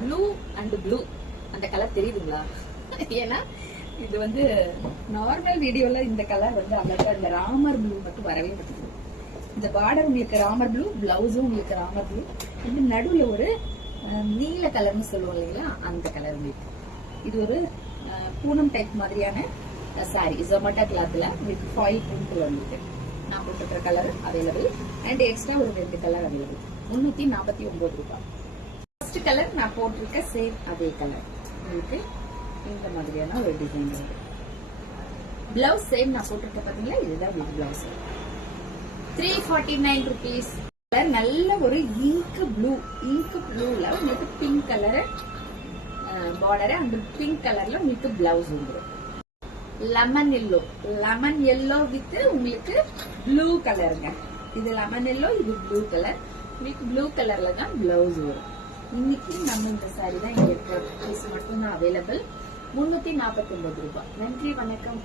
Blue and blue அந்த colour தெரியுதுங்களா? ஏன்னா இது வந்து நார்மல் வீடியோல இந்த கலர் வந்து அவ்வளோக்கா இந்த ராமர் ப்ளூ மட்டும் வரவே மாட்டேங்குது. இந்த பார்டர் உங்களுக்கு ராமர் ப்ளூ, பிளவுஸும் உங்களுக்கு ராமர் ப்ளூ, இந்த நடுவுல ஒரு நீல கலர்னு சொல்லுவோம் இல்லைங்களா, அந்த கலர் உங்களுக்கு. இது ஒரு பூனம் டைப் மாதிரியான சாரி, ஜொமேட்டோ கிளாத்ல வித் ஃபாயில் பிரிண்ட் வந்துட்டு நான் போட்டுக்கிற கலர் அவைலபிள் அண்ட் எக்ஸ்ட்ரா ஒரு 2 கலர் அவைலபிள். 349 ரூபாய். ஃபர்ஸ்ட் கலர் நான் போட்டிருக்க சேம் அதே கலர் உங்களுக்கு இந்த மாதிரியான ஒரு டிசைன் வருது. பிளவுஸ் சேம் நான் போட்டிருக்க பாத்தீங்களா, இதுதான் வித் பிளவுஸ். 349 rupees. நல்ல ஒரு இங்க் ப்ளூல உங்களுக்கு பிங்க் கலர் பார்டர், அந்த பிங்க் கலர்ல உங்களுக்கு பிளவுஸ் வந்துடும். லெமன் எல்லோ வித் உங்களுக்கு ப்ளூ கலருங்க. இது லெமன் எல்லோ, இது ப்ளூ கலர். உங்களுக்கு ப்ளூ கலர்ல தான் பிளவுஸ் வரும். இன்னைக்கு நம்ம இந்த சாரி தான் இங்க மட்டும் தான் அவைலபிள். 349 ரூபாய். நன்றி, வணக்கம்.